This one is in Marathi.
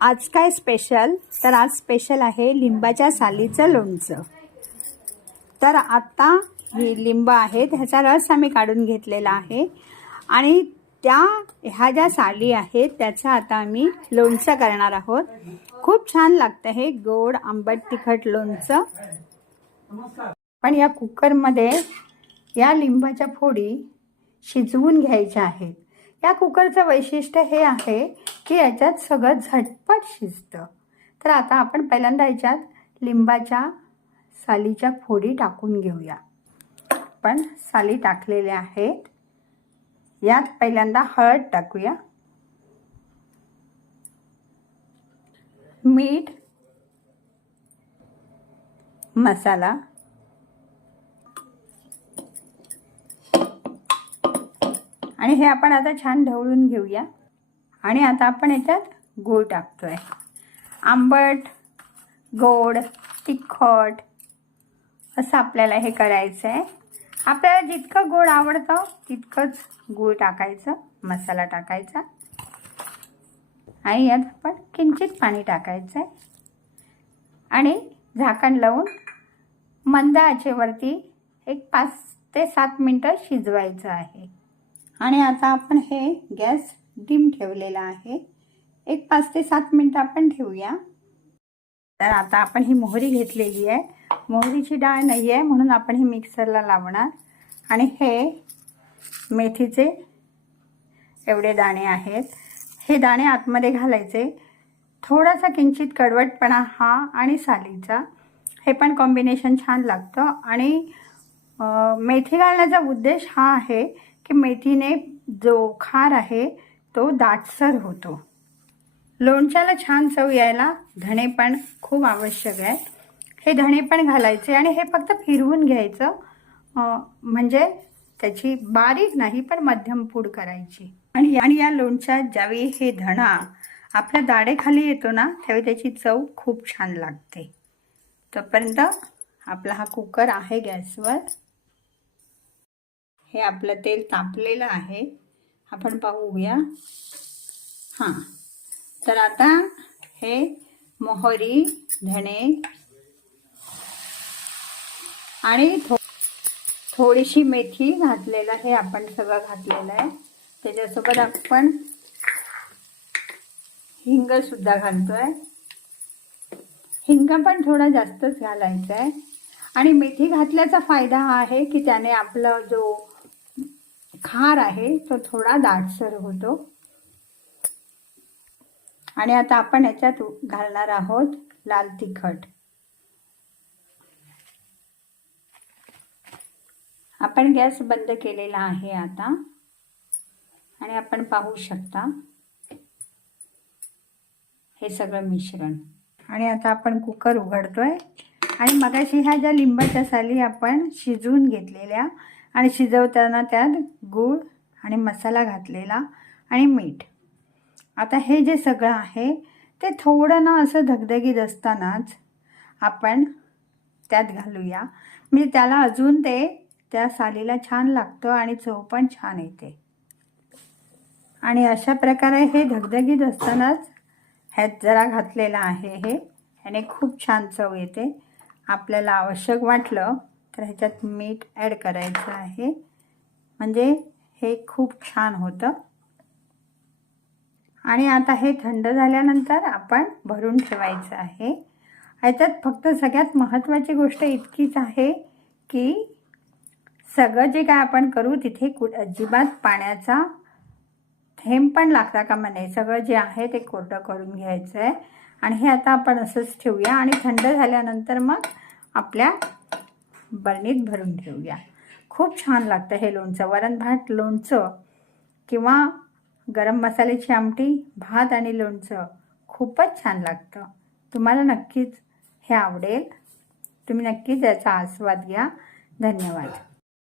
आज काय स्पेशल तर आज स्पेशल आहे लिंबाच्या सालीचं लोणचं. तर आत्ता ही लिंब आहेत ह्याचा रस आम्ही काढून घेतलेला आहे. आणि त्या ह्या ज्या साली आहेत त्याचं आता आम्ही लोणचं करणार आहोत. खूप छान लागतं हे गोड आंबट तिखट लोणचं. पण या कुकरमध्ये या लिंबाच्या फोडी शिजवून घ्यायच्या आहेत. या कुकरचं वैशिष्ट्य हे आहे की याच्यात सगळं झटपट शिजतं. तर आता आपण पहिल्यांदा याच्यात लिंबाच्या सालीच्या फोडी टाकून घेऊया. पण साली टाकलेल्या आहेत. यात पहिल्यांदा हळद टाकूया. मीठ मसाला आणि हे आपण आता छान ढवळून घेऊया. आणि आता आपण याच्यात गूळ टाकतो आहे आंबट गोड तिखट असं आपल्याला हे करायचं आहे आपल्याला जितकं गोड आवडतं तितकंच गूळ टाकायचं मसाला टाकायचा. आणि यात आपण किंचित पाणी टाकायचं आहे आणि झाकण लावून मंद आचेवरती एक पाच ते सात मिनटं शिजवायचं आहे. आणि आता आपण हे गॅस डिम ठेवलेला आहे. एक पाच ते सात मिनटं आपण ठेवूया. तर आता आपण ही मोहरी घेतलेली आहे. मोहरीची डाळ नाही आहे म्हणून आपण ही मिक्सरला लावणार. आणि हे मेथीचे एवढे दाणे आहेत. हे दाणे आतमध्ये घालायचे. थोडासा किंचित कडवटपणा हा आणि सालीचा. हे पण कॉम्बिनेशन छान लागतं. आणि मेथी घालण्याचा उद्देश हा आहे की मेथीने जो खार आहे तो दाटसर होतो. लोणच्याला छान चव यायला धणे पण खूप आवश्यक आहे. हे धणे पण घालायचे आणि हे फक्त फिरवून घ्यायचं म्हणजे त्याची बारीक नाही पण मध्यम पूड करायची. आणि आणि या लोणच्यात ज्यावेळी हे धणा आपल्या दाढेखाली येतो ना त्यावेळी त्याची चव खूप छान लागते. तोपर्यंत आपला हा कुकर आहे गॅसवर. हे आपलं तेल तापलेलं आहे. आपण पाहूया. हां. तर आता हे मोहरी धणे आणि थो थोडीशी मेथी घातलेलं हे आपण सगळं घातलेलं आहे. त्याच्यासोबत आपण हिंग सुद्धा घालतोय. हिंग पण थोडा जास्तच घालायचा आहे आणि मेथी घातल्याचा फायदा हा आहे की त्याने आपला जो खार आहे तो थोडा दाटसर होतो. आणि आता आपण याच्यात घालणार आहोत लाल तिखट. आपण गॅस बंद केलेला आहे आता. आणि आपण पाहू शकता हे सगळं मिश्रण. आणि आता आपण कुकर उघडतोय. आणि मगाशी ह्या ज्या लिंबाच्या साली आपण शिजवून घेतलेल्या आणि शिजवताना त्यात गूळ आणि मसाला घातलेला आणि मीठ. आता हे जे सगळं आहे ते थोडं ना असं धगधगीत असतानाच आपण त्यात घालूया. म्हणजे त्याला अजून ते त्या सालीला छान लागतं आणि चव पण छान येते. आणि अशा प्रकारे हे धगधगीत असतानाच ह्यात जरा घातलेलं आहे हे. ह्याने खूप छान चव येते. आपल्याला आवश्यक वाटलं तर ह्याच्यात मीठ ॲड करायचं आहे. म्हणजे हे खूप छान होतं. आणि आता हे थंड झाल्यानंतर आपण भरून ठेवायचं आहे. ह्याच्यात फक्त सगळ्यात महत्त्वाची गोष्ट इतकीच आहे की सगळं जे काय आपण करू तिथे कु अजिबात पाण्याचा थेंब पण लागता का म्हणे सगळं जे आहे ते कोरडं करून घ्यायचं आहे आणि हे आता आपण असंच ठेवूया. आणि थंड झाल्यानंतर मग आपल्या बरणीत भरून ठेवूया. खूप छान लागतं हे लोणचं. वरण भात लोणचं किंवा गरम मसाल्याची आमटी भात आणि लोणचं खूपच छान लागतं. तुम्हाला नक्कीच हे आवडेल. तुम्ही नक्कीच याचा आस्वाद घ्या. धन्यवाद.